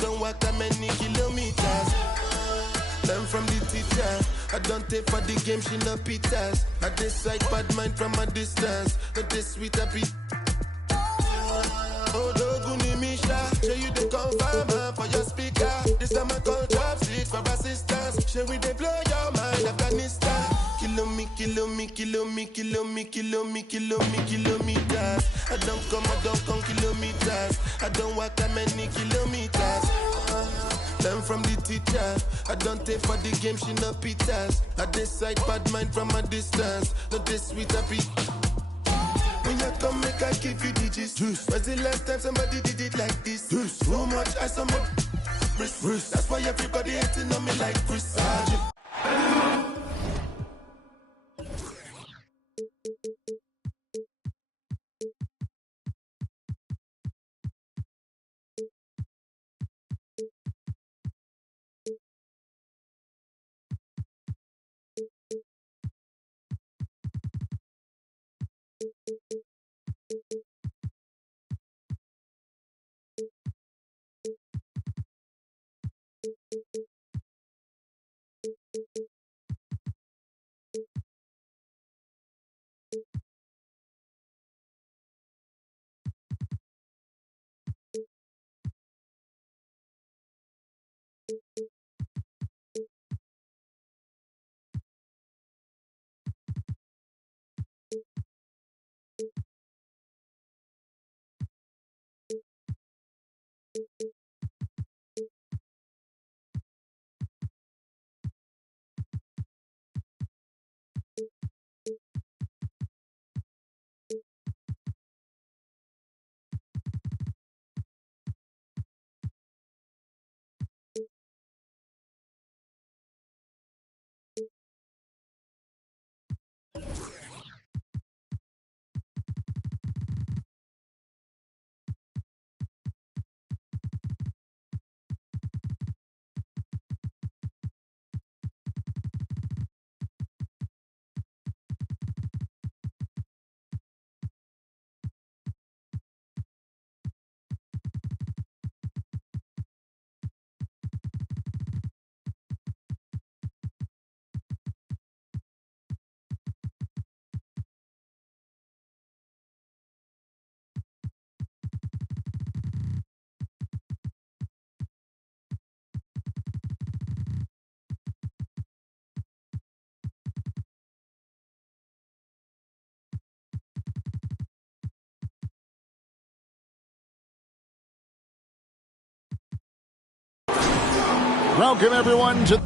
don't walk that many kilometers. Learn from the teacher. I don't take for the game, she no pitas. I decide bad mind from a distance. But this sweet happy. Oh, Doguni Misha, show you the confirmer for your speaker. This time I call chopstick for assistance. Show we they blow your mind, Afghanistan. Kilometers. I don't come kilometers. I don't walk that many kilometers. Learn from the teacher. I don't take for the game, she no pitas. I decide bad mind from a distance. Not this sweet happy. When you come, make I give you digits. When's the last time somebody did it like this? Too much ice on my wrist. That's why everybody hating on me like Chris. Welcome everyone to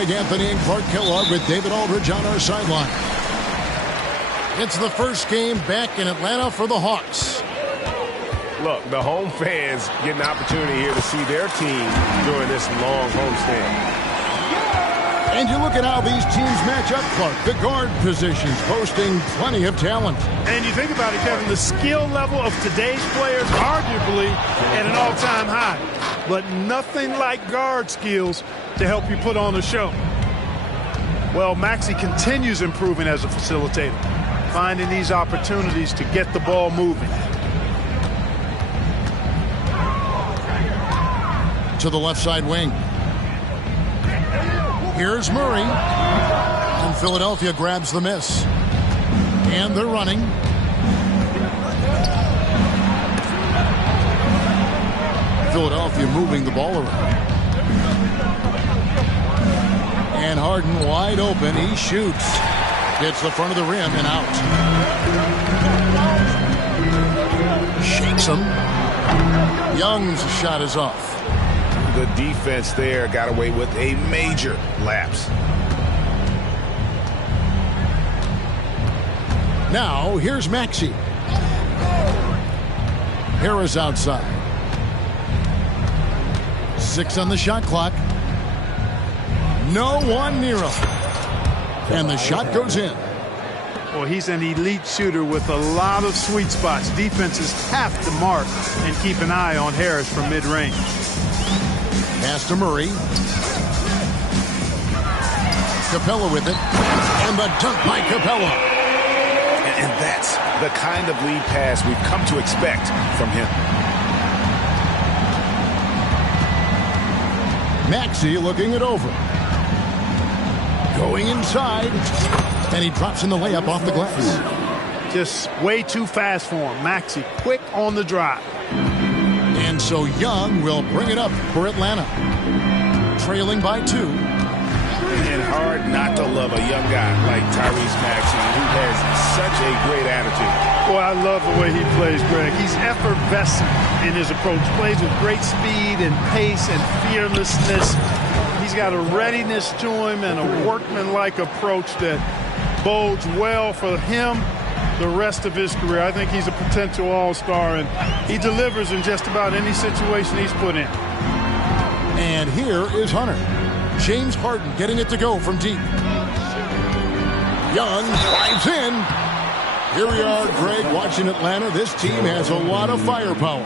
Greg Anthony and Clark Kellogg with David Aldridge on our sideline. It's the first game back in Atlanta for the Hawks. Look, the home fans get an opportunity here to see their team during this long homestand. And you look at how these teams match up, Clark. The guard positions posting plenty of talent. And you think about it, Kevin, the skill level of today's players arguably at an all-time high. But nothing like guard skills to help you put on a show. Well, Maxey continues improving as a facilitator, finding these opportunities to get the ball moving. To the left side wing. Here's Murray. And Philadelphia grabs the miss. And they're running. Philadelphia moving the ball around. And Harden wide open. He shoots. Hits the front of the rim and out. Shakes him. Young's shot is off. The defense there got away with a major lapse. Now, here's Maxey. Harris outside. 6 on the shot clock. No one near him. And the shot goes in. Well, he's an elite shooter with a lot of sweet spots. Defenses have to mark and keep an eye on Harris from mid-range. Pass to Murray. Capella with it. And the dunk by Capella. And that's the kind of lead pass we've come to expect from him. Maxey looking it over. Going inside. And he drops in the layup off the glass. Just way too fast for him. Maxey quick on the drive. And so Young will bring it up for Atlanta. Trailing by 2. And hard not to love a young guy like Tyrese Maxey, who has such a great attitude. Boy, I love the way he plays, Greg. He's effervescent in his approach. Plays with great speed and pace and fearlessness. He's got a readiness to him and a workmanlike approach that bodes well for him the rest of his career. I think he's a potential all-star, and he delivers in just about any situation he's put in. And here is Hunter. James Harden getting it to go from deep. Young drives in. Here we are, Greg, watching Atlanta. This team has a lot of firepower.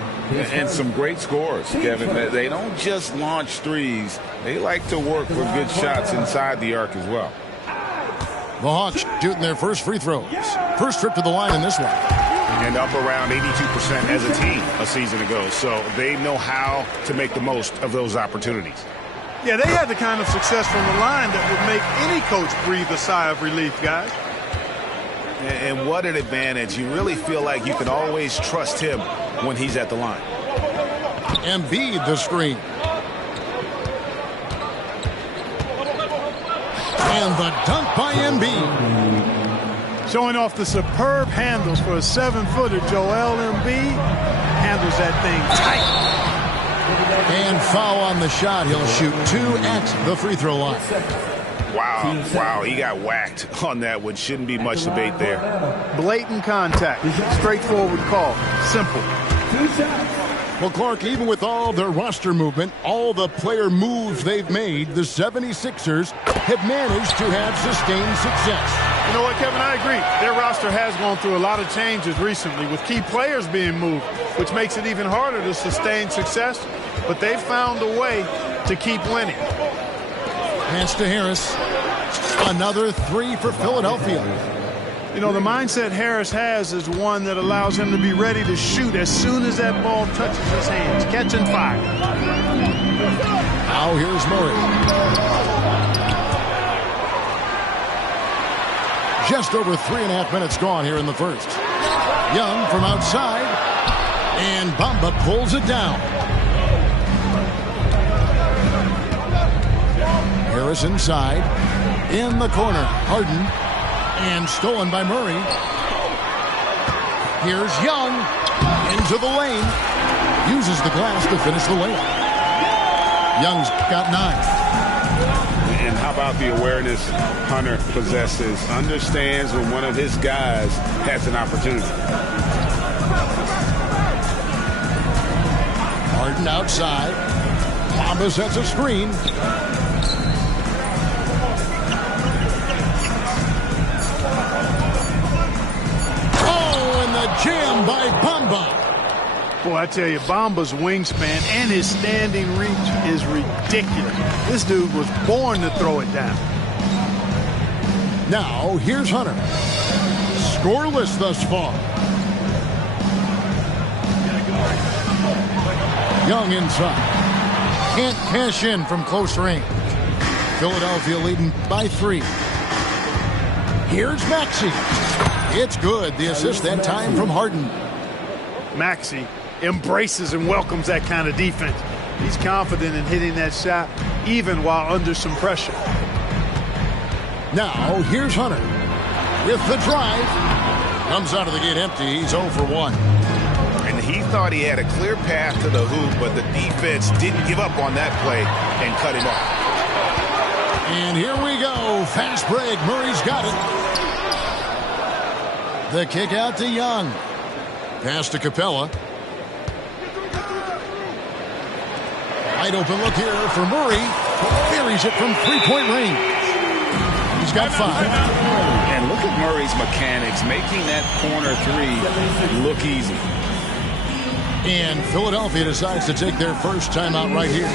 And some great scores, Kevin. They don't just launch threes. They like to work with good shots inside the arc as well. The Hawks shooting their first free throws. First trip to the line in this one. And up around 82% as a team a season ago. So they know how to make the most of those opportunities. Yeah, they had the kind of success from the line that would make any coach breathe a sigh of relief, guys. And what an advantage. You really feel like you can always trust him when he's at the line. Embiid the screen. And the dunk by Embiid. Showing off the superb handles for a 7-footer. Joel Embiid handles that thing tight. And foul on the shot. He'll shoot 2 at the free throw line. Wow, he got whacked on that one. Shouldn't be much debate there. Blatant contact. Straightforward call. Simple. Well, Clark, even with all their roster movement, all the player moves they've made, the 76ers have managed to have sustained success. You know what, Kevin? I agree. Their roster has gone through a lot of changes recently with key players being moved, which makes it even harder to sustain success. But they've found a way to keep winning. Pass to Harris. Another 3 for Philadelphia. You know, the mindset Harris has is one that allows him to be ready to shoot as soon as that ball touches his hands. Catch and fire. Now here's Murray. Just over 3.5 minutes gone here in the first. Young from outside. And Bamba pulls it down. Harris inside. In the corner. Harden. And stolen by Murray. Here's Young. Into the lane. Uses the glass to finish the layup. Young's got 9. And how about the awareness Hunter possesses? Understands when one of his guys has an opportunity. Harden outside. Bamba sets a screen. Oh, and the jam by Bamba. Boy, I tell you, Bamba's wingspan and his standing reach is ridiculous. This dude was born to throw it down. Now, here's Hunter. Scoreless thus far. Young inside. Can't cash in from close range. Philadelphia leading by 3. Here's Maxey. It's good. The assist that time from Harden. Maxey embraces and welcomes that kind of defense. He's confident in hitting that shot even while under some pressure. Now, here's Hunter with the drive. Comes out of the gate empty. He's 0 for 1. And he thought he had a clear path to the hoop, but the defense didn't give up on that play and cut him off. And here we go. Fast break. Murray's got it. The kick out to Young. Pass to Capella. Wide open look here for Murray. Buries it from three-point range. He's got 5. And look at Murray's mechanics, making that corner 3 look easy. And Philadelphia decides to take their first timeout right here.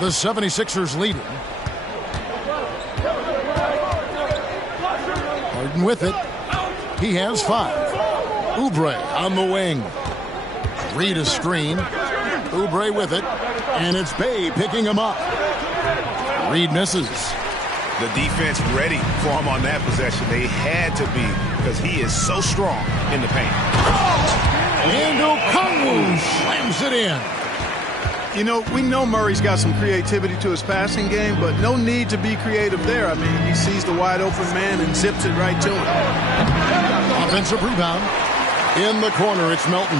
The 76ers leading. Harden with it. He has 5. Oubre on the wing. Reed a screen. Oubre with it. And it's Bay picking him up. Reed misses. The defense ready for him on that possession. They had to be because he is so strong in the paint. And Okongwu slams it in. You know, we know Murray's got some creativity to his passing game, but no need to be creative there. I mean, he sees the wide open man and zips it right to him. Offensive rebound. In the corner, it's Melton.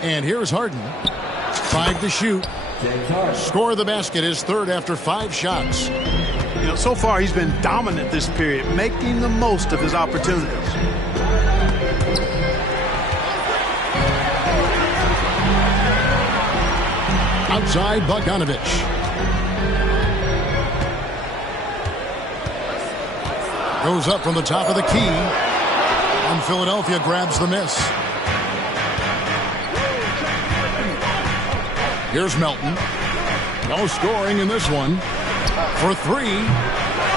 And here's Harden. 5 to shoot. Score the basket, his 3rd after 5 shots. You know, so far he's been dominant this period, making the most of his opportunities. Outside, Bogdanovich. Goes up from the top of the key. And Philadelphia grabs the miss. Here's Melton. No scoring in this one. For 3.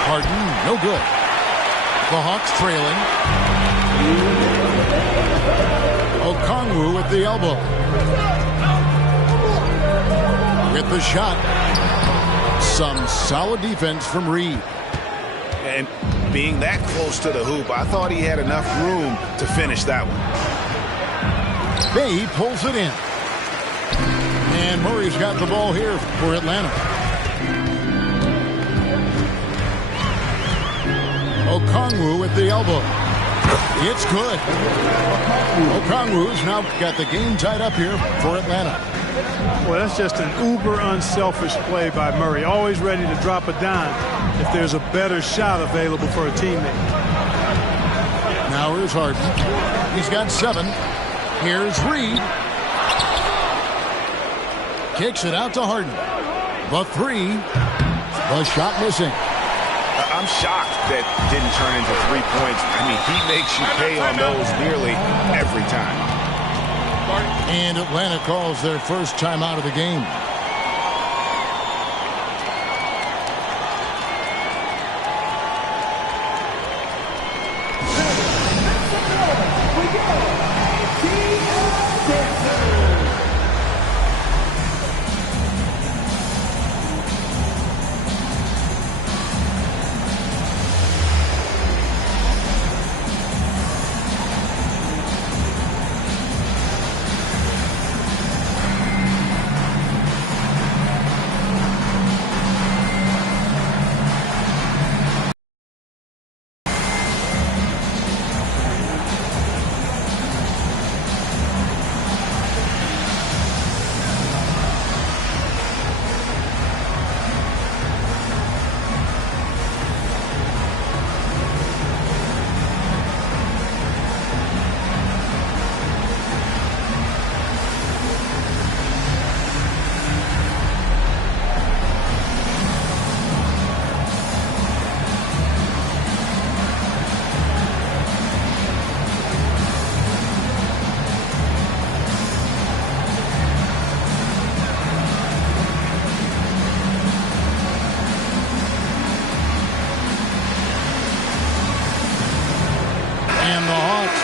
Harden, no good. The Hawks trailing. Okongwu with the elbow. With the shot. Some solid defense from Reed. And being that close to the hoop, I thought he had enough room to finish that one. Bay pulls it in. And Murray's got the ball here for Atlanta. Okongwu with the elbow. It's good. Okongwu's now got the game tied up here for Atlanta. Well, that's just an uber unselfish play by Murray. Always ready to drop a dime if there's a better shot available for a teammate. Now here's Harden. He's got 7. Here's Reed. Kicks it out to Harden. The 3. The shot missing. I'm shocked that didn't turn into 3 points. I mean, he makes you pay on those nearly every time. And Atlanta calls their first timeout of the game.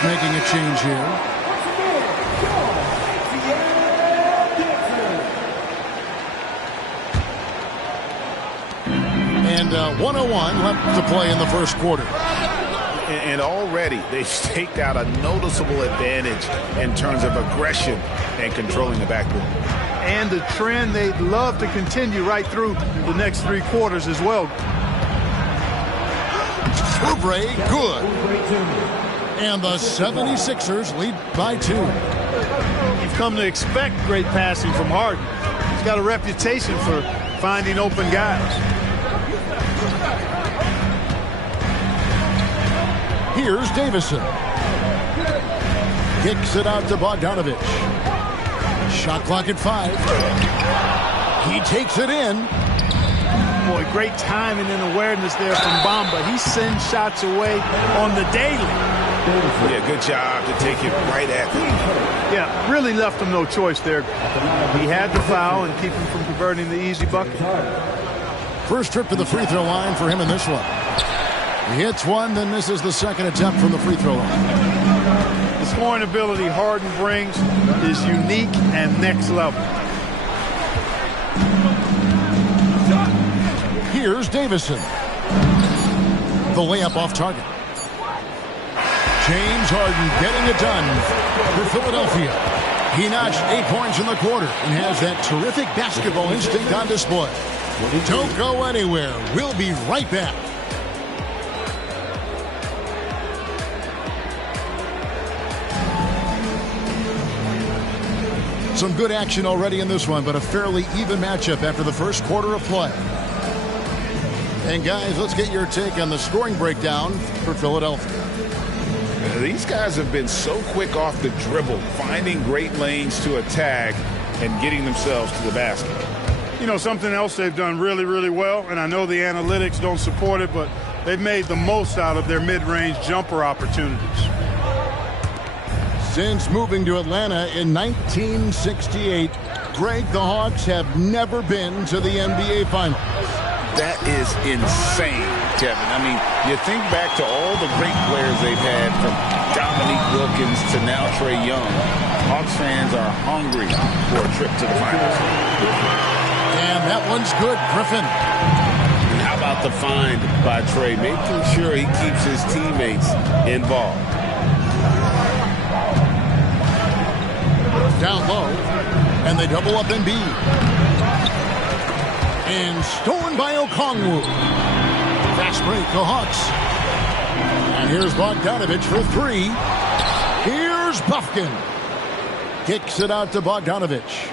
making a change here. And 1:01 left to play in the first quarter. And already they've staked out a noticeable advantage in terms of aggression and controlling the backboard. And the trend they'd love to continue right through the next 3 quarters as well. Oubre, good. And the 76ers lead by 2. You've come to expect great passing from Harden. He's got a reputation for finding open guys. Here's Davison. Kicks it out to Bogdanovich. Shot clock at 5. He takes it in. Boy, great timing and awareness there from Bamba. He sends shots away on the daily. Yeah, good job to take it right at him. Yeah, really left him no choice there. He had the foul and keep him from converting the easy bucket. First trip to the free throw line for him in this one. He hits one, then this is the second attempt from the free throw line. The scoring ability Harden brings is unique and next level. Here's Davison. The layup off target. James Harden getting it done for Philadelphia. He notched 8 points in the quarter and has that terrific basketball instinct on display. Don't go anywhere. We'll be right back. Some good action already in this one, but a fairly even matchup after the first quarter of play. And guys, let's get your take on the scoring breakdown for Philadelphia. These guys have been so quick off the dribble, finding great lanes to attack and getting themselves to the basket. You know, something else they've done really, really well, and I know the analytics don't support it, but they've made the most out of their mid-range jumper opportunities. Since moving to Atlanta in 1968, Greg, the Hawks have never been to the NBA Finals. That is insane, Kevin. I mean, you think back to all the great players they've had, from Dominique Wilkins to now Trae Young. Hawks fans are hungry for a trip to the finals. And that one's good, Griffin. How about the find by Trae, making sure he keeps his teammates involved. Down low, and they double up Embiid. And stolen by Okongwu. Fast break, the Hawks. And here's Bogdanovich for 3. Here's Buffkin. Kicks it out to Bogdanovich.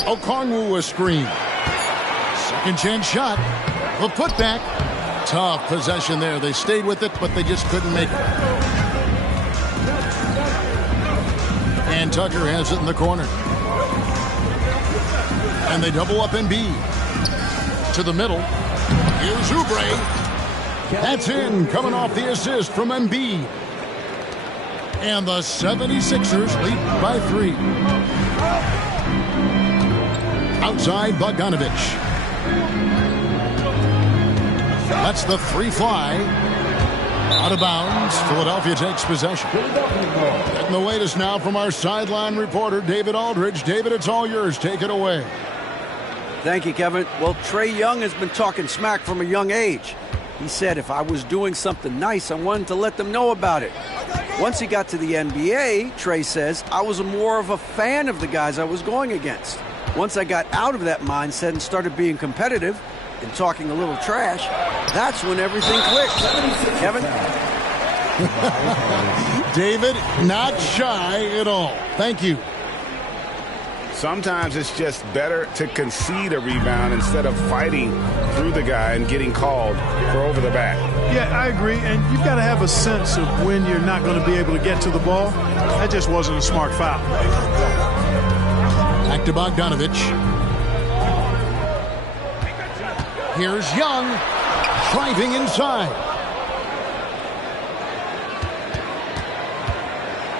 Okongwu a screen. Second chance shot. The putback. Tough possession there. They stayed with it, but they just couldn't make it. And Tucker has it in the corner. And they double up Embiid. To the middle. Here's Oubre. That's in, coming off the assist from Embiid. And the 76ers lead by 3. Outside Bogdanovich. Lets the 3 fly. Out of bounds. Philadelphia takes possession. Getting the latest now from our sideline reporter, David Aldridge. David, it's all yours. Take it away. Thank you, Kevin. Well, Trae Young has been talking smack from a young age. He said if I was doing something nice, I wanted to let them know about it. Once he got to the NBA, Trae says, I was more of a fan of the guys I was going against. Once I got out of that mindset and started being competitive and talking a little trash, that's when everything clicked. Kevin? David, not shy at all. Thank you. Sometimes it's just better to concede a rebound instead of fighting through the guy and getting called for over the back. Yeah, I agree. And you've got to have a sense of when you're not going to be able to get to the ball. That just wasn't a smart foul. Back to Bogdanovich. Here's Young. Driving inside.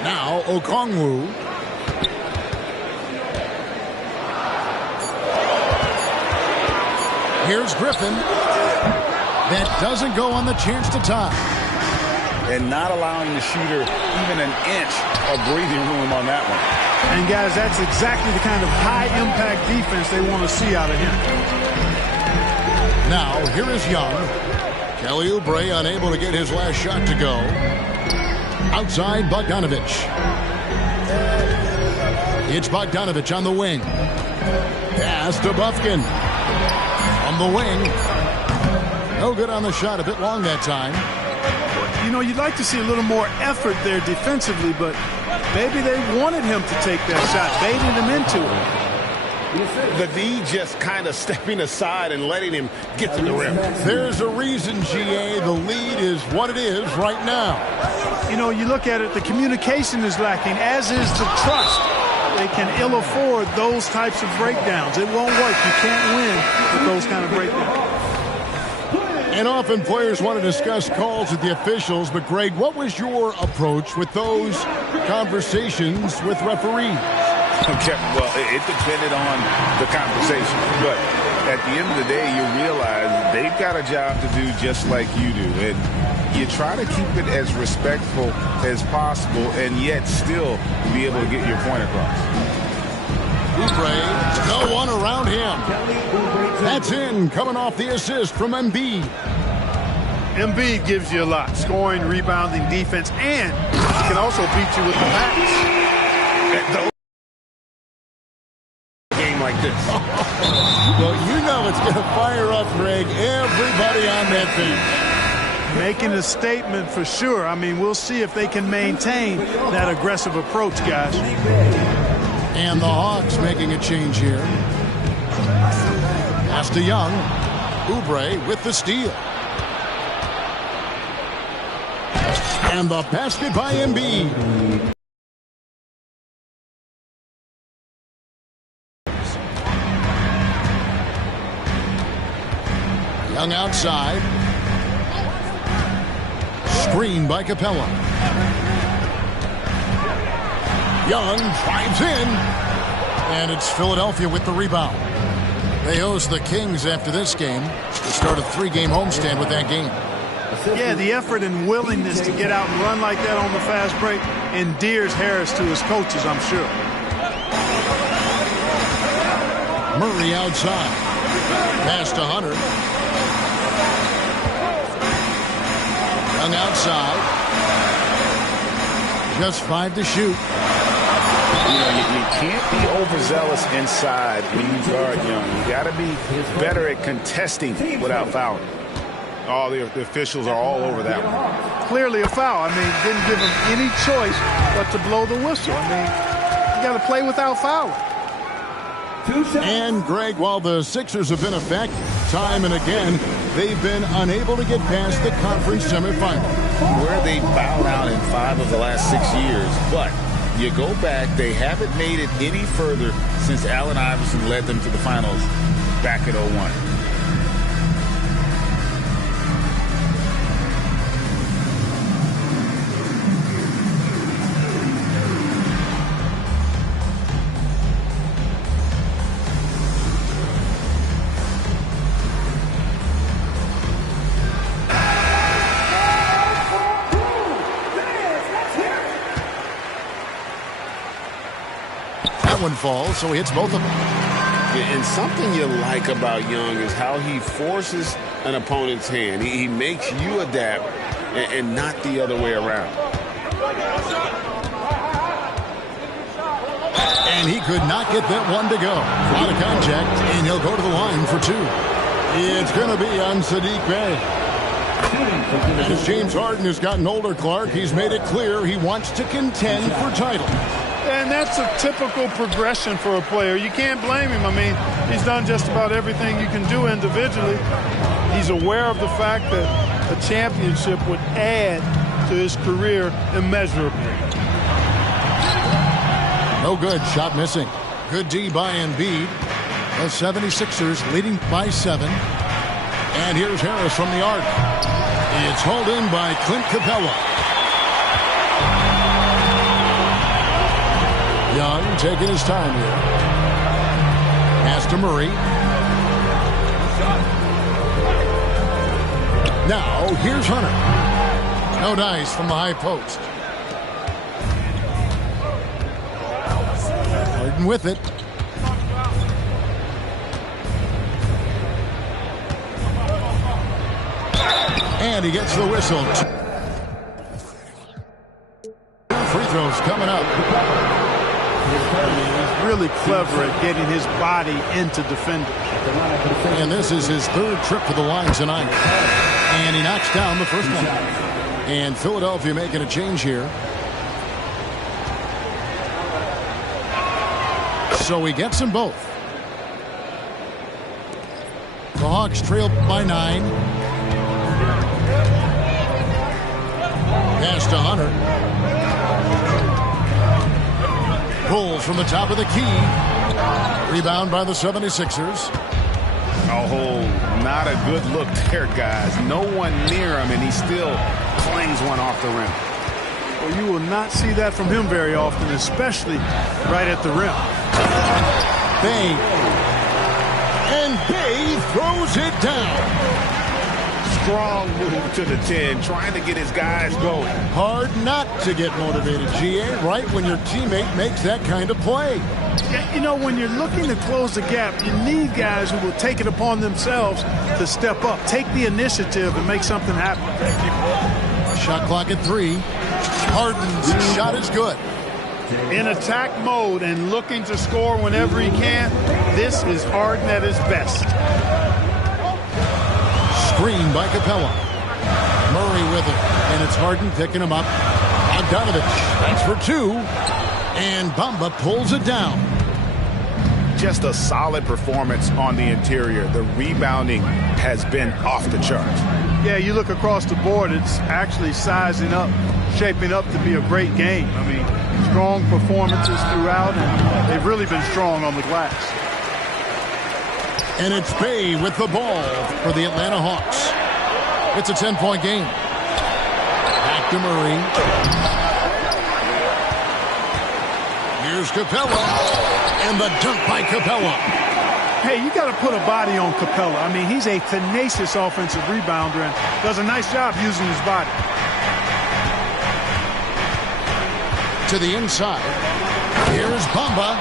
Now Okongwu. Here's Griffin. That doesn't go on the chance to tie. And not allowing the shooter even an inch of breathing room on that one. And, guys, that's exactly the kind of high-impact defense they want to see out of him. Now, here is Young. Kelly Oubre unable to get his last shot to go. Outside, Bogdanovich. It's Bogdanovich on the wing. Pass to Bufkin. From the wing. No good on the shot. A bit long that time. You know, you'd like to see a little more effort there defensively, but maybe they wanted him to take that shot, baiting him into it. The D just kind of stepping aside and letting him get to the rim. There's a reason, GA. The lead is what it is right now. You know, you look at it, the communication is lacking, as is the trust. They can ill afford those types of breakdowns. It won't work. You can't win with those kind of breakdowns. And often players want to discuss calls with the officials, but Greg, what was your approach with those conversations with referees? Okay, well, it depended on the conversation. But at the end of the day, you realize they've got a job to do just like you do. And you try to keep it as respectful as possible and yet still be able to get your point across. Oubre, no one around him. That's in, coming off the assist from Embiid. Embiid gives you a lot, scoring, rebounding, defense, and he can also beat you with the pass. Game like this. Well, you know it's going to fire up, Greg, everybody on that bench. Making a statement for sure. I mean, we'll see if they can maintain that aggressive approach, guys. And the Hawks making a change here. Pass to Young. Oubre with the steal. And the basket by Embiid. Young outside. Screen by Capella. Young drives in. And it's Philadelphia with the rebound. They host the Kings after this game. They start a 3-game homestand with that game. Yeah, the effort and willingness to get out and run like that on the fast break endears Harris to his coaches, I'm sure. Murray outside. Pass to Hunter. Young outside. Just 5 to shoot. You know, you can't be overzealous inside when you guard Young. You got to be better at contesting without fouling. All the officials are all over that one. Clearly a foul. I mean, didn't give him any choice but to blow the whistle. I mean, you got to play without fouling. And, Greg, while the Sixers have been effective time and again, they've been unable to get past the conference semifinal. Where they bowed out in 5 of the last 6 years. But you go back, they haven't made it any further since Allen Iverson led them to the finals back in 01. One falls, so he hits both of them. And something you like about Young is how he forces an opponent's hand. He makes you adapt and not the other way around. And he could not get that one to go. Out of contact, and he'll go to the line for 2. It's going to be on Sadiq Bey. As James Harden has gotten older, Clark, he's made it clear he wants to contend for title. And that's a typical progression for a player. You can't blame him. I mean, he's done just about everything you can do individually. He's aware of the fact that a championship would add to his career immeasurably. No good. Shot missing. Good D by Embiid. The 76ers leading by 7. And here's Harris from the arc. It's hauled in by Clint Capella. Young taking his time here. Pass to Murray. Now, here's Hunter. No dice from the high post. Harden with it. And he gets the whistle. Free throws coming up. He's really clever at getting his body into defenders. And this is his third trip to the line tonight. And he knocks down the first one. And Philadelphia making a change here. So he gets them both. The Hawks trail by 9. Pass to Hunter. Pulls from the top of the key. Rebound by the 76ers. Oh, not a good look there, guys. No one near him, and he still clangs one off the rim. Well, you will not see that from him very often, especially right at the rim. Bay. And Bay throws it down. Strong move to the 10, trying to get his guys going. Hard not to get motivated, GA, right when your teammate makes that kind of play. Yeah, you know, when you're looking to close the gap, you need guys who will take it upon themselves to step up, take the initiative, and make something happen. Shot clock at 3. Harden's shot is good. In attack mode and looking to score whenever he can, this is Harden at his best. Screen by Capella. Murray with it, and it's Harden picking him up. Bogdanovich, thanks for 2. And Bamba pulls it down. Just a solid performance on the interior. The rebounding has been off the charts. Yeah, you look across the board, it's actually sizing up, shaping up to be a great game. I mean, strong performances throughout, and they've really been strong on the glass. And it's Bay with the ball for the Atlanta Hawks. It's a 10-point game. Back to Murray. Here's Capella. And the dunk by Capella. Hey, you got to put a body on Capella. I mean, he's a tenacious offensive rebounder and does a nice job using his body. To the inside. Here's Bamba.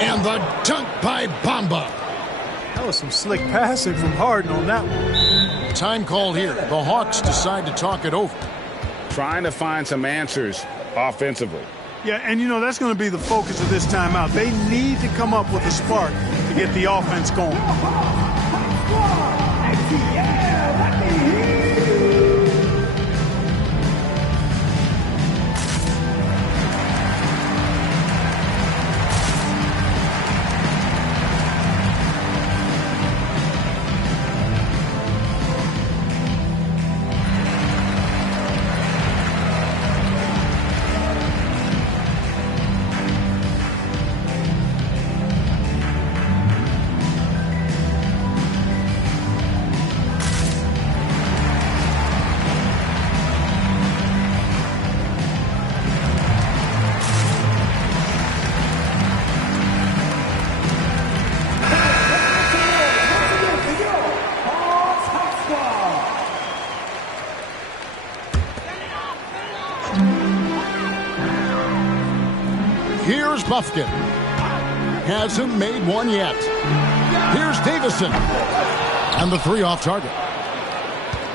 And the dunk by Bamba. That was some slick passing from Harden on that one. Time called here. The Hawks decide to talk it over. Trying to find some answers offensively. Yeah, and you know, that's going to be the focus of this timeout. They need to come up with a spark to get the offense going. Here's Bufkin. Hasn't made one yet. Here's Davison. And the 3 off target.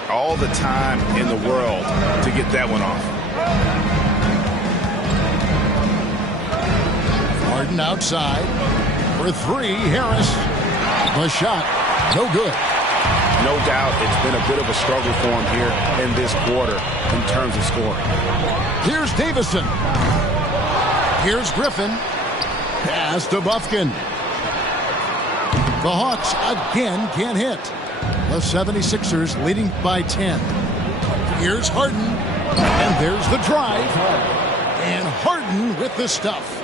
All the time in the world to get that one off. Harden outside. For 3, Harris. The shot, no good. No doubt it's been a bit of a struggle for him here in this quarter in terms of scoring. Here's Davison. Here's Griffin. Pass to Bufkin. The Hawks again can't hit. The 76ers leading by 10. Here's Harden. And there's the drive. And Harden with the stuff.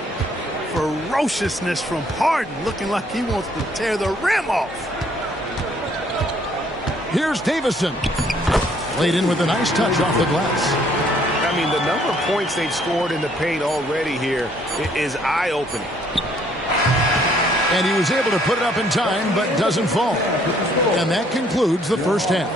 Ferociousness from Harden, looking like he wants to tear the rim off. Here's Davison. Played in with a nice touch off the glass. I mean, the number of points they've scored in the paint already here is eye-opening. And he was able to put it up in time, but doesn't fall. And that concludes the first half.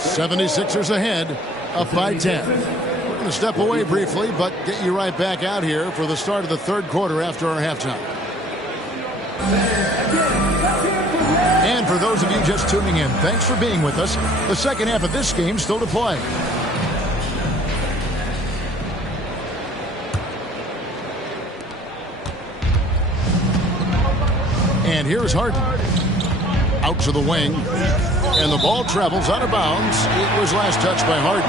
76ers ahead, up by 10. We're going to step away briefly, but get you right back out here for the start of the third quarter after our halftime. And for those of you just tuning in, thanks for being with us. The second half of this game still to play. And here's Harden. Out to the wing. And the ball travels out of bounds. It was last touched by Harden.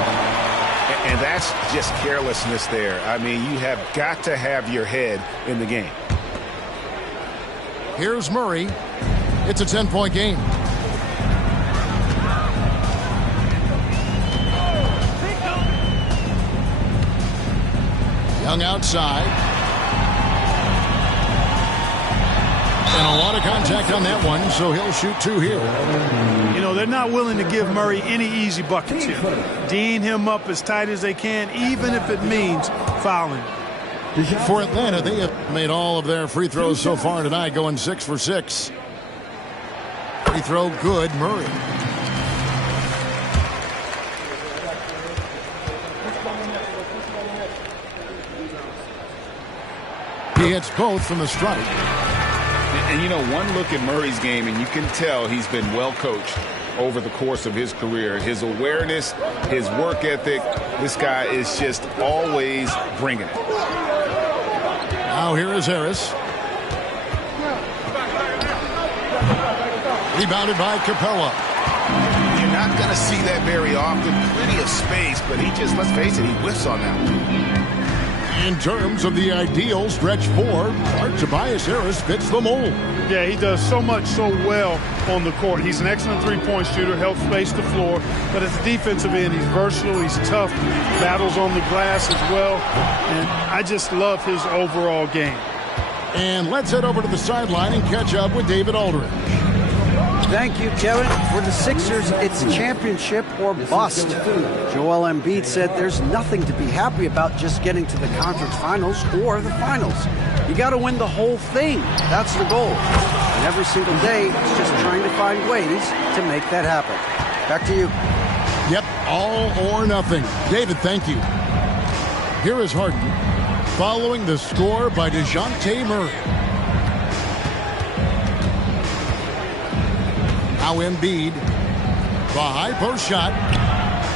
And that's just carelessness there. I mean, you have got to have your head in the game. Here's Murray. It's a 10-point game. Young outside. And a lot of contact on that one, so he'll shoot two here. You know, they're not willing to give Murray any easy buckets here. D'ing him up as tight as they can, even if it means fouling. For Atlanta, they have made all of their free throws so far tonight, going 6 for 6. Free throw good, Murray. He hits both from the stripe. And, you know, one look at Murray's game, and you can tell he's been well coached over the course of his career. His awareness, his work ethic, this guy is just always bringing it. Now here is Harris. Rebounded by Capella. You're not going to see that very often. Plenty of space, but he just, let's face it, he whiffs on that one. In terms of the ideal stretch four, Tobias Harris fits the mold. Yeah, he does so much so well on the court. He's an excellent three-point shooter, helps space the floor. But at the defensive end, he's versatile, he's tough, battles on the glass as well. And I just love his overall game. And let's head over to the sideline and catch up with David Aldridge. Thank you, Kevin. For the Sixers, it's championship or bust. Joel Embiid said there's nothing to be happy about just getting to the conference finals or the finals. You got to win the whole thing. That's the goal. And every single day, it's just trying to find ways to make that happen. Back to you. Yep, all or nothing. David, thank you. Here is Harden, following the score by DeJounte Murray. Now Embiid, the high post shot,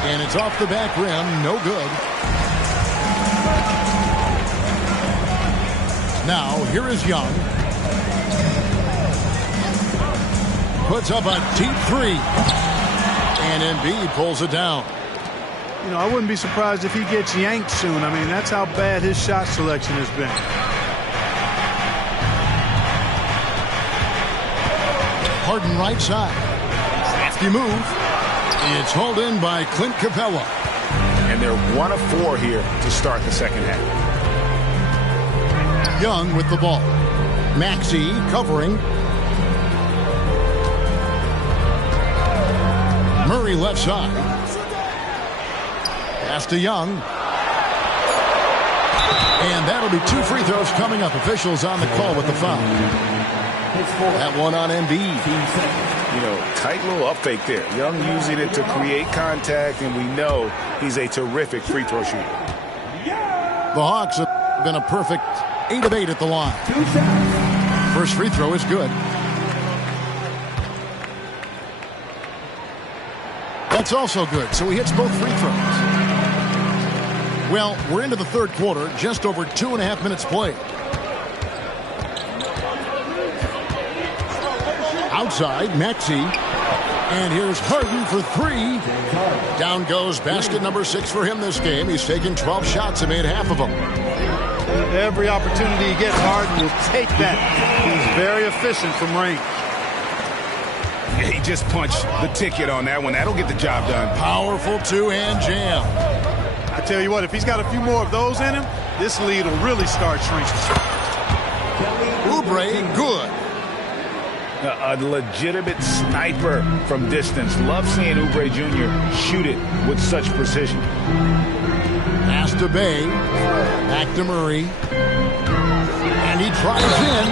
and it's off the back rim, no good. Now here is Young. Puts up a deep three, and Embiid pulls it down. You know, I wouldn't be surprised if he gets yanked soon. I mean, that's how bad his shot selection has been. Harden right side. Crafty move. It's hauled in by Clint Capella. And they're 1 of 4 here to start the second half. Young with the ball. Maxey covering. Murray left side. Pass to Young. And that'll be 2 free throws coming up. Officials on the call with the foul. That one on Embiid. You know, tight little up fake there. Young using it to create contact, and we know he's a terrific free throw shooter. The Hawks have been a perfect 8 of 8 at the line. First free throw is good. That's also good, so he hits both free throws. Well, we're into the third quarter, just over 2.5 minutes played. Outside, Maxey. And here's Harden for 3. Down goes basket number 6 for him this game. He's taken 12 shots and made half of them. Every opportunity he gets, Harden will take that. He's very efficient from range. Yeah, he just punched the ticket on that one. That'll get the job done. Powerful two-hand jam. I tell you what, if he's got a few more of those in him, this lead will really start shrinking. Oubre, good. A legitimate sniper from distance. Love seeing Oubre Jr. shoot it with such precision. Pass to Bay. Back to Murray. And he tries in.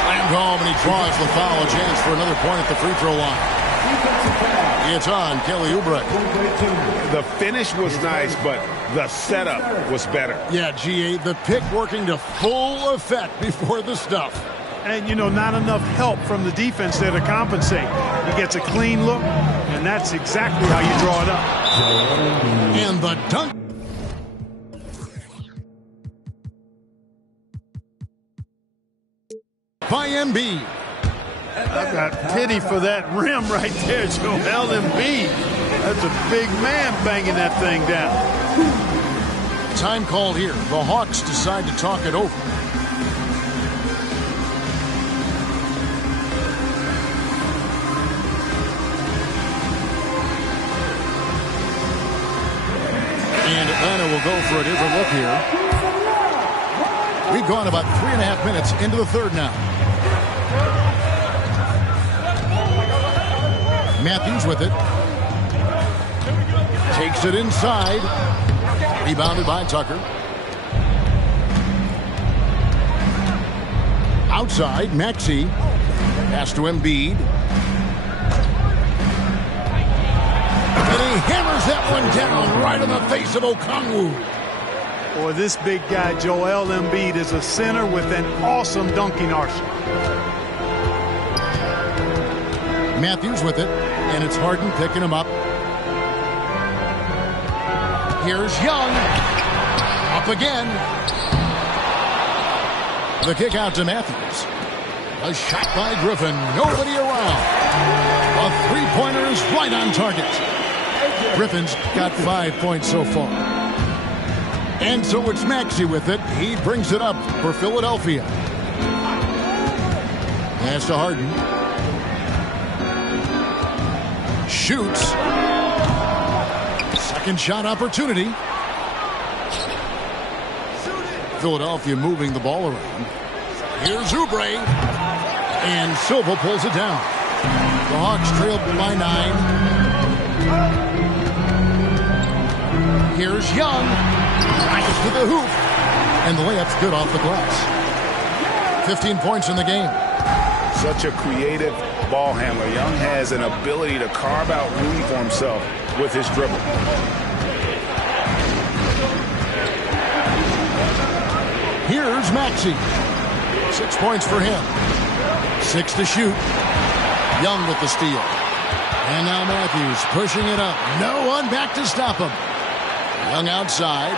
Slammed home, and he draws the foul. A chance for another point at the free throw line. It's on Kelly Oubre. The finish was nice, but the setup was better. Yeah, GA, the pick working to full effect before the stuff. And, you know, not enough help from the defense there to compensate. He gets a clean look, and that's exactly how you draw it up. And the dunk. By Embiid. I've got pity for that rim right there, Joel Embiid. That's a big man banging that thing down. Time called here. The Hawks decide to talk it over. And Atlanta will go for a different look here. We've gone about 3.5 minutes into the third now. Matthews with it. Takes it inside. Rebounded by Tucker. Outside, Maxey. Pass to Embiid. And he hammers that one down right in the face of Okongwu. Boy, this big guy, Joel Embiid, is a center with an awesome dunking arsenal. Matthews with it, and it's Harden picking him up. Here's Young. Up again. The kick out to Matthews. A shot by Griffin. Nobody around. A three-pointer is right on target. Griffin's got 5 points so far. And so it's Maxey with it. He brings it up for Philadelphia. Pass to Harden. Shoots. Second shot opportunity. Philadelphia moving the ball around. Here's Oubre. And Silva pulls it down. The Hawks trail by 9. Here's Young. Right to the hoop. And the layup's good off the glass. 15 points in the game. Such a creative ball handler. Young has an ability to carve out room for himself with his dribble. Here's Maxey. 6 points for him. 6 to shoot. Young with the steal. And now Matthews pushing it up. No one back to stop him. Young outside.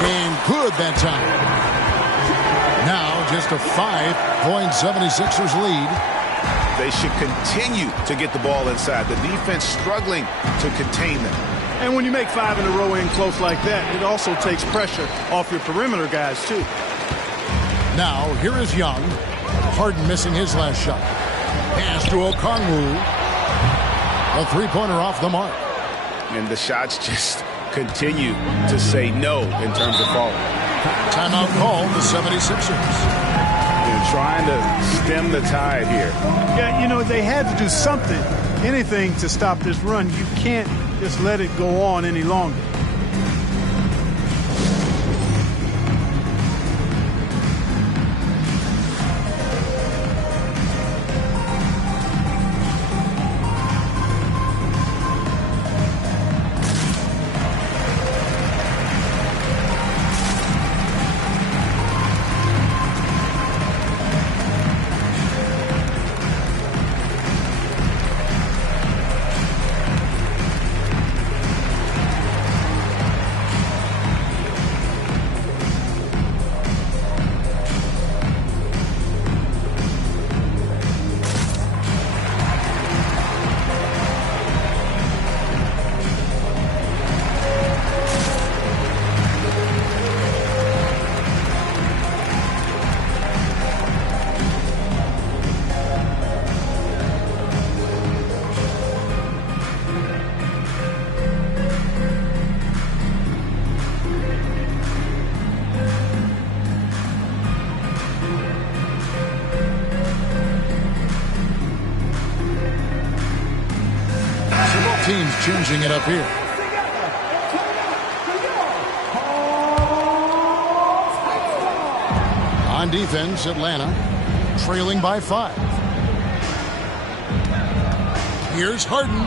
Came good that time. Now just a 5-point 76ers lead. They should continue to get the ball inside. The defense struggling to contain them. And when you make 5 in a row in close like that, it also takes pressure off your perimeter guys, too. Now, here is Young. Harden missing his last shot. Pass to Okongwu. A three-pointer off the mark. And the shots just continue to say no in terms of falling. Timeout called the 76ers. And trying to stem the tide here. Yeah, you know, they had to do something, anything to stop this run. You can't just let it go on any longer. Teams changing it up here. On defense, Atlanta. trailing by 5. Here's Harden.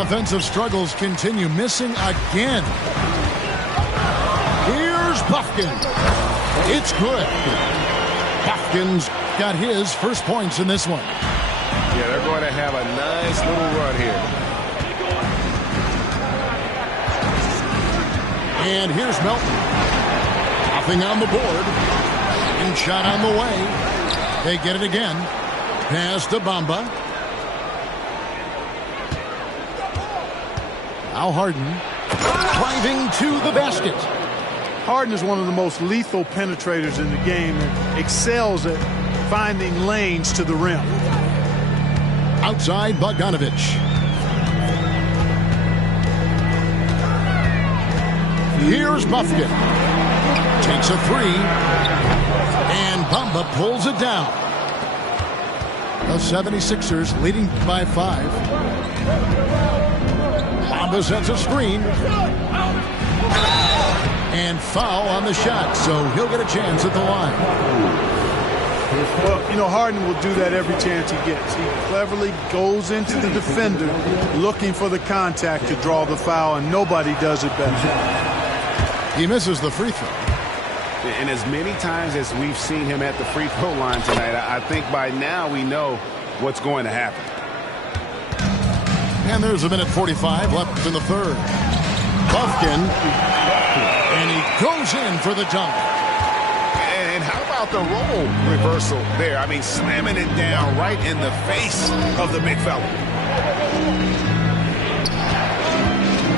Offensive struggles continue, missing again. Here's Buffkin. It's good. Buffkin's got his first points in this one. Yeah, they're going to have a nice little run here. And here's Melton. Nothing on the board. And shot on the way. They get it again. Pass to Bamba. Now Harden. Driving to the basket. Harden is one of the most lethal penetrators in the game and excels at finding lanes to the rim. Outside Bogdanovich. Here's Buffkin. Takes a 3. And Bamba pulls it down. The 76ers leading by 5. Bamba sets a screen. And foul on the shot, so he'll get a chance at the line. Well, you know, Harden will do that every chance he gets. He cleverly goes into the defender looking for the contact to draw the foul, and nobody does it better. He misses the free throw. And as many times as we've seen him at the free throw line tonight, I think by now we know what's going to happen. And there's a minute 45 left in the third. Buffkin, and he goes in for the dunk. And how about the role reversal there? I mean, slamming it down right in the face of the big fella.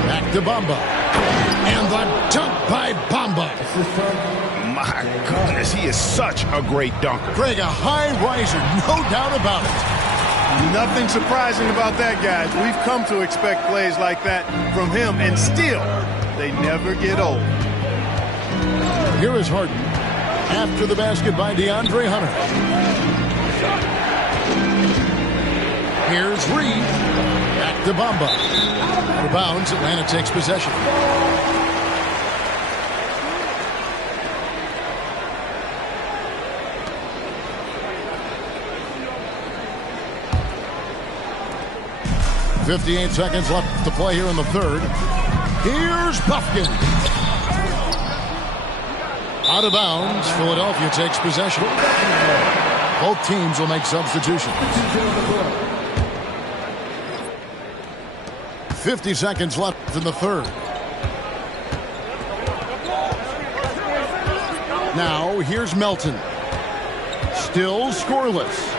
Back to Bamba. And the dunk by Bamba. My goodness, he is such a great dunker. Greg, a high riser, no doubt about it. Nothing surprising about that, guys. We've come to expect plays like that from him, and still, they never get old. Here is Harden. After the basket by DeAndre Hunter. Here's Reed. Back to Bamba. Out of bounds, Atlanta takes possession. .58 seconds left to play here in the third. Here's Buffkin. Out of bounds. Philadelphia takes possession. Both teams will make substitutions. 50 seconds left in the third. Now here's Melton. Still scoreless.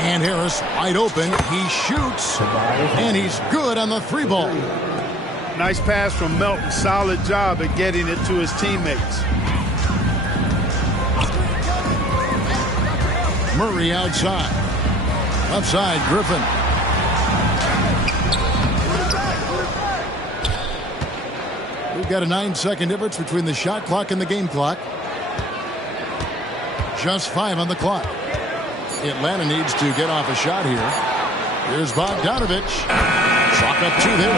And Harris wide open. He shoots. And he's good on the 3-ball. Nice pass from Melton. Solid job at getting it to his teammates. Murray outside. Left side, Griffin. We've got a 9-second difference between the shot clock and the game clock. Just 5 on the clock. Atlanta needs to get off a shot here. Here's Bogdanovich. Chalk up 2 there.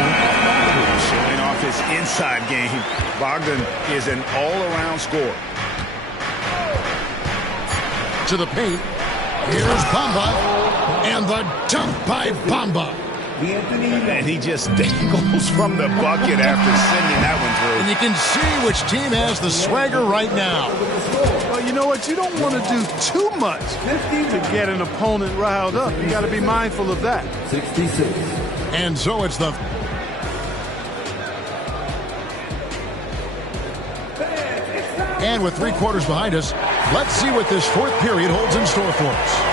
Showing off his inside game. Bogdan is an all-around scorer. To the paint. Here's Bamba. And the dunk by Bamba. And he just dangles from the bucket after sending that one through. And you can see which team has the swagger right now. Well, you know what? You don't want to do too much to get an opponent riled up. You got to be mindful of that. 66. And so it's the... And with 3 quarters behind us, let's see what this fourth period holds in store for us.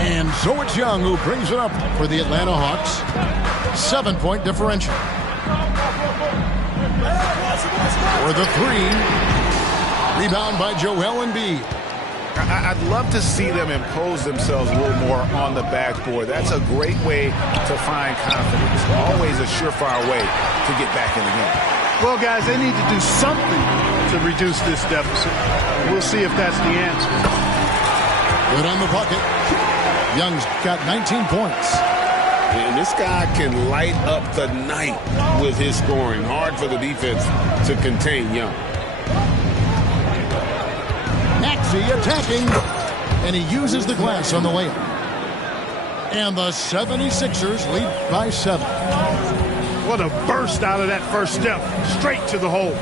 And so it's Young who brings it up for the Atlanta Hawks. 7-point differential. For the 3. Rebound by Joel Embiid. I'd love to see them impose themselves a little more on the backboard. That's a great way to find confidence. Always a surefire way to get back in the game. Well, guys, they need to do something to reduce this deficit. We'll see if that's the answer. Good on the bucket. Young's got 19 points. And this guy can light up the night with his scoring. Hard for the defense to contain Young. Maxey attacking, and he uses the glass on the layup. And the 76ers lead by 7. What a burst out of that first step. Straight to the hole.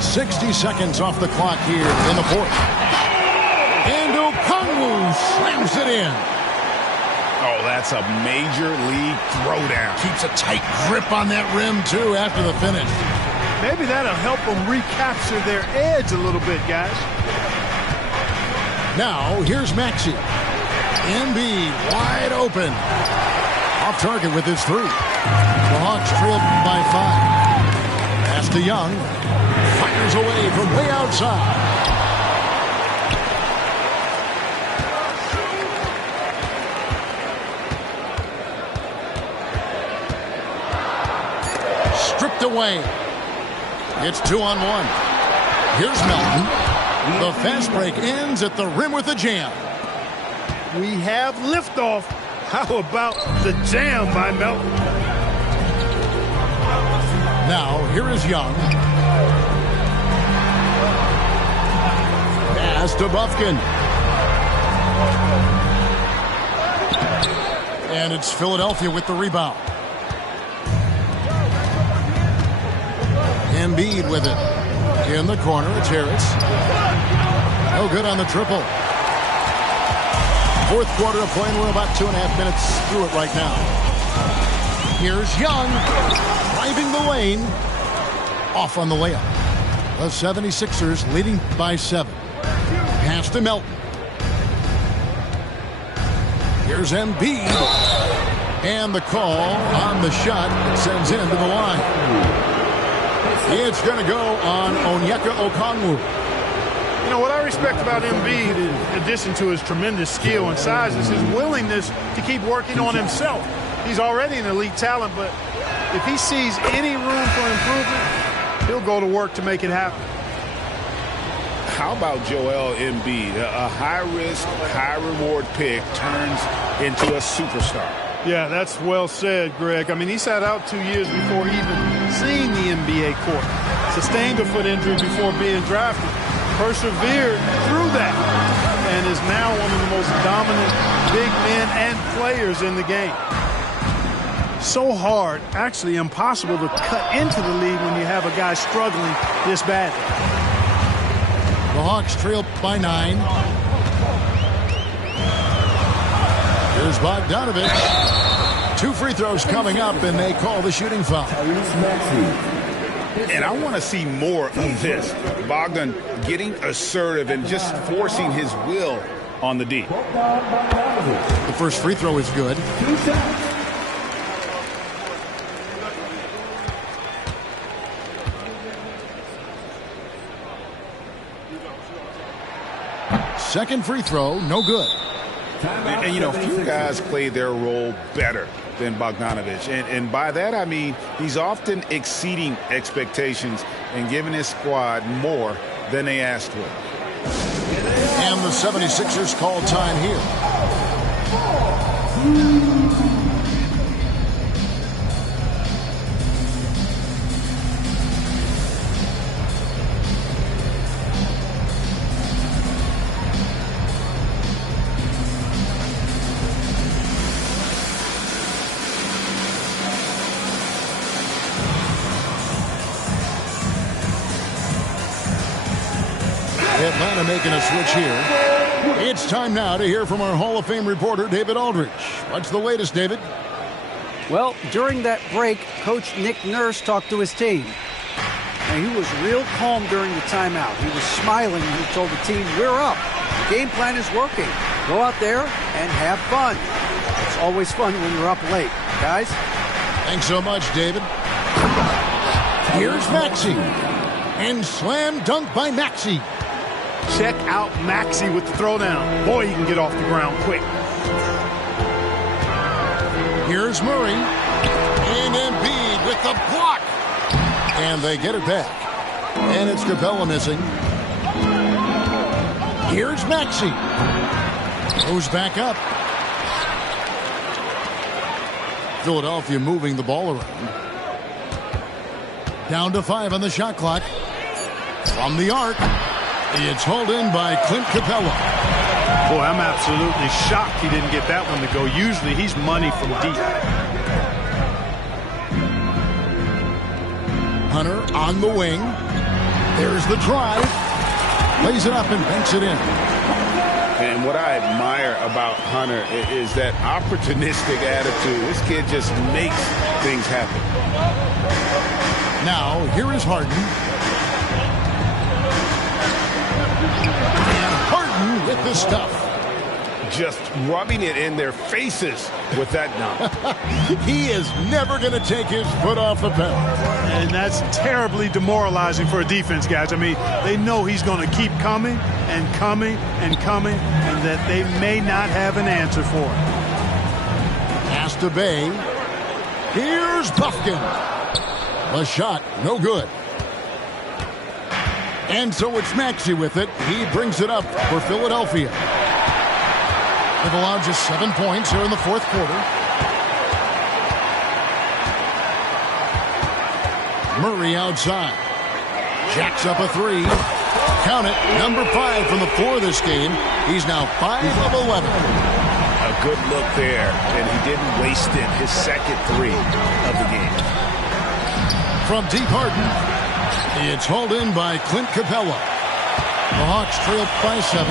60 seconds off the clock here in the fourth. And Okongwu slams it in. Oh, that's a major league throwdown. Keeps a tight grip on that rim, too, after the finish. Maybe that'll help them recapture their edge a little bit, guys. Now, here's Maxey. Embiid wide open. Off target with his 3. The Hawks trail by 5. Pass to Young. Fires away from way outside. Stripped away. It's 2-on-1. Here's Melton. The fast break ends at the rim with a jam. We have liftoff. How about the jam by Melton? Now, here is Young. Pass to Bufkin. And it's Philadelphia with the rebound. Embiid with it. In the corner, it's Harris. No good on the triple. Fourth quarter of play, and we're about 2.5 minutes through it right now. Here's Young, driving the lane. Off on the layup. The 76ers leading by 7. Pass to Melton. Here's Embiid. And the call on the shot sends him to the line. It's going to go on Onyeka Okongwu. You know, what I respect about Embiid, in addition to his tremendous skill and size, is his willingness to keep working on himself. He's already an elite talent, but if he sees any room for improvement, he'll go to work to make it happen. How about Joel Embiid? A high-risk, high-reward pick turns into a superstar. Yeah, that's well said, Greg. I mean, he sat out 2 years before even seeing the NBA court. Sustained a foot injury before being drafted. Persevered through that and is now one of the most dominant big men and players in the game. So hard, actually impossible to cut into the league when you have a guy struggling this badly. The Hawks trail by 9. Here's Bogdanovich. 2 free throws coming up, and they call the shooting foul. And I want to see more of this. Bogdan getting assertive and just forcing his will on the D. The first free throw is good. Second free throw, no good. And you know, few guys play their role better than Bogdanovich. And by that, I mean he's often exceeding expectations and giving his squad more than they asked for. And the 76ers call time here. Atlanta making a switch here. It's time now to hear from our Hall of Fame reporter, David Aldridge. What's the latest, David? Well, during that break, Coach Nick Nurse talked to his team. And he was real calm during the timeout. He was smiling and he told the team, we're up. The game plan is working. Go out there and have fun. It's always fun when you're up late. Guys? Thanks so much, David. Here's Maxey. And slam dunk by Maxey. Check out Maxey with the throwdown. Boy, he can get off the ground quick. Here's Murray. And Embiid with the block. And they get it back. And it's Capella missing. Here's Maxey. Goes back up. Philadelphia moving the ball around. Down to 5 on the shot clock. From the arc. It's hauled in by Clint Capella. Boy, I'm absolutely shocked he didn't get that one to go. Usually he's money from deep. Hunter on the wing. There's the drive. Lays it up and banks it in. And what I admire about Hunter is that opportunistic attitude. This kid just makes things happen. Now, here is Harden. And Harden with the stuff. Just rubbing it in their faces with that dunk. He is never going to take his foot off the pedal. And that's terribly demoralizing for a defense, guys. I mean, they know he's going to keep coming and coming and coming, and that they may not have an answer for it. Pass to Bay. Here's Buffkin. The shot, no good. And so it's Maxey with it. He brings it up for Philadelphia. They've allowed just 7 points here in the fourth quarter. Murray outside. Jacks up a 3. Count it, number 5 from the floor this game. He's now 5 of 11. A good look there, and he didn't waste it. His second 3 of the game. From deep Harden, it's hauled in by Clint Capella. The Hawks trail by 7.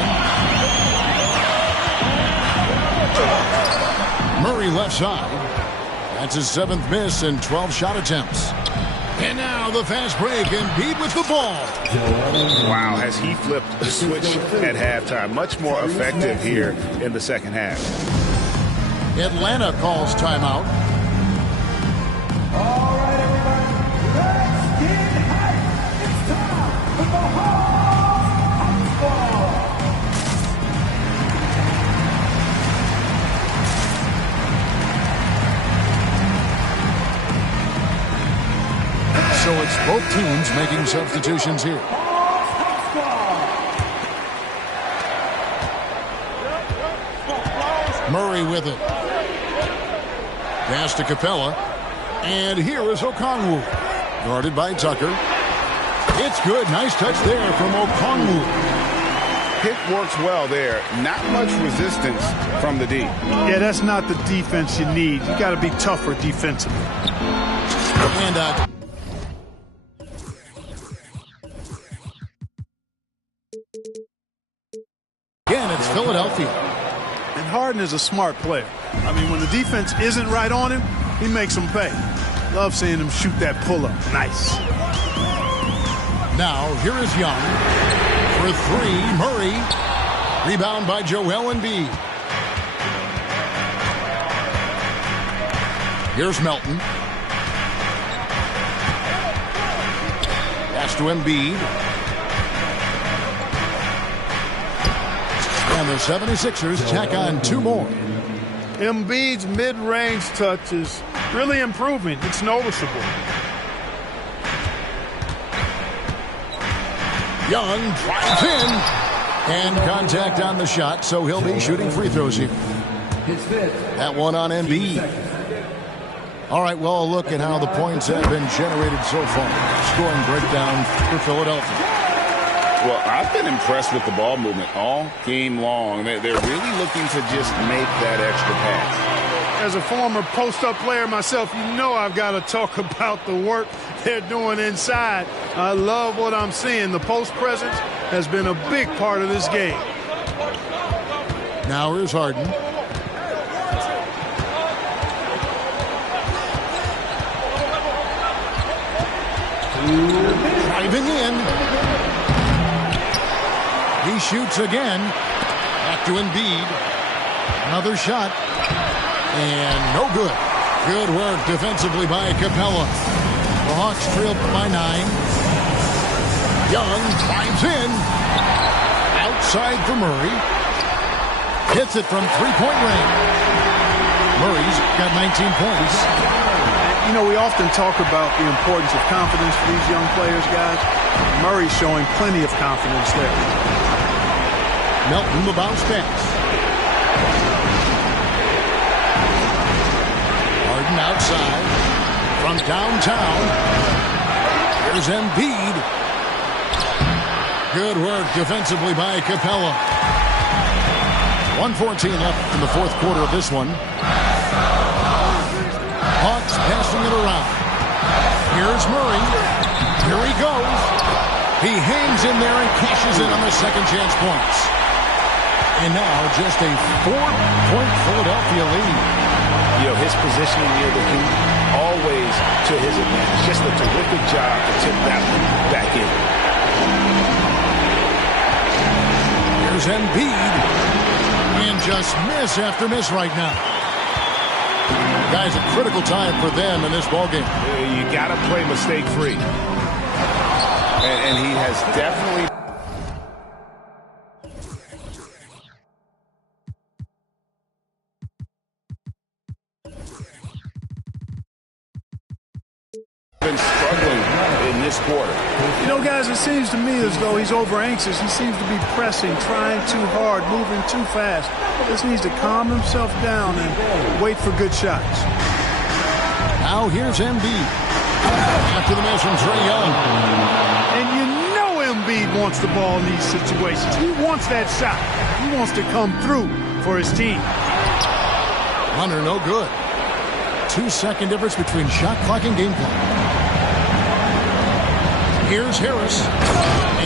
Murray left side. That's his 7th miss in 12 shot attempts. And now the fast break, Embiid with the ball. Wow, has he flipped the switch at halftime. Much more effective here in the second half. Atlanta calls timeout. All right, everybody, let's get hyped. It's time for the Hawks ball. So it's both teams making substitutions here. Murray with it. Pass to Capella. And here is Okongwu. Guarded by Tucker. It's good. Nice touch there from Okongwu. Pick works well there. Not much resistance from the D. Yeah, that's not the defense you need. You got to be tougher defensively. And again, it's Philadelphia. And Harden is a smart player. I mean, when the defense isn't right on him, he makes them pay. Love seeing him shoot that pull-up. Nice. Now, here is Young. For 3, Murray. Rebound by Joel Embiid. Here's Melton. Pass to Embiid. And the 76ers tack on 2 more. Embiid's mid-range touch is really improving. It's noticeable. Young drives in. And contact on the shot, so he'll be shooting free throws here. That one on Embiid. All right, well, a look at how the points have been generated so far. Scoring breakdown for Philadelphia. Well, I've been impressed with the ball movement all game long. They're really looking to just make that extra pass. As a former post-up player myself, you know I've got to talk about the work they're doing inside. I love what I'm seeing. The post presence has been a big part of this game. Now here's Harden. Driving in. He shoots again. Back to Embiid. Another shot. And no good. Good work defensively by Capella. The Hawks trailed by 9. Young drives in. Outside for Murray. Hits it from 3-point range. Murray's got 19 points. You know, we often talk about the importance of confidence for these young players, guys. Murray's showing plenty of confidence there. Melton, the bounce pass. from downtown. Here's Embiid. Good work defensively by Capella. 1:14 left in the fourth quarter of this one. Hawks passing it around. Here's Murray. Here he goes. He hangs in there and cashes in on the second chance points. And now just a 4-point Philadelphia lead. You know, his positioning near the hoop, always to his advantage. Just a terrific job to tip that one back in. Here's Embiid. And just miss after miss right now. Guys, a critical time for them in this ballgame. You got to play mistake-free. And he has definitely... been struggling in this quarter. You know, guys, it seems to me as though he's over-anxious. He seems to be pressing, trying too hard, moving too fast. Just needs to calm himself down and wait for good shots. Now here's Embiid. After the miss from Trae Young. And you know Embiid wants the ball in these situations. He wants that shot. He wants to come through for his team. Hunter, no good. 2-second difference between shot clock and game clock. Here's Harris.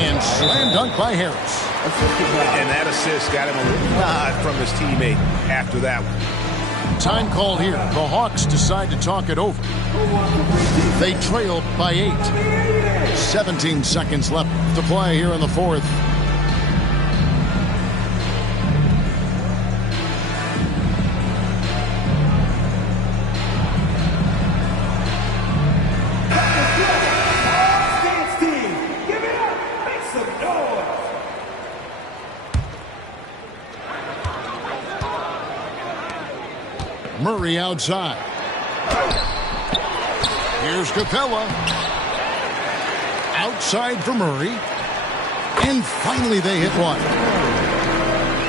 And slam dunk by Harris. And that assist got him a little nod from his teammate after that one. Time called here. The Hawks decide to talk it over. They trail by 8. 17 seconds left to play here in the fourth. Murray outside. Here's Capella. Outside for Murray. And finally they hit one.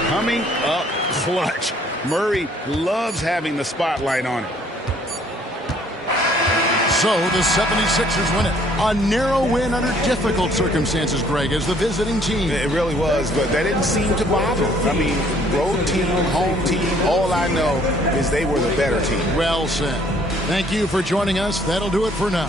Coming up clutch. Murray loves having the spotlight on him. So the 76ers win it. A narrow win under difficult circumstances, Greg, as the visiting team. It really was, but that didn't seem to bother. I mean, road team, home team, all I know is they were the better team. Well said. Thank you for joining us. That'll do it for now.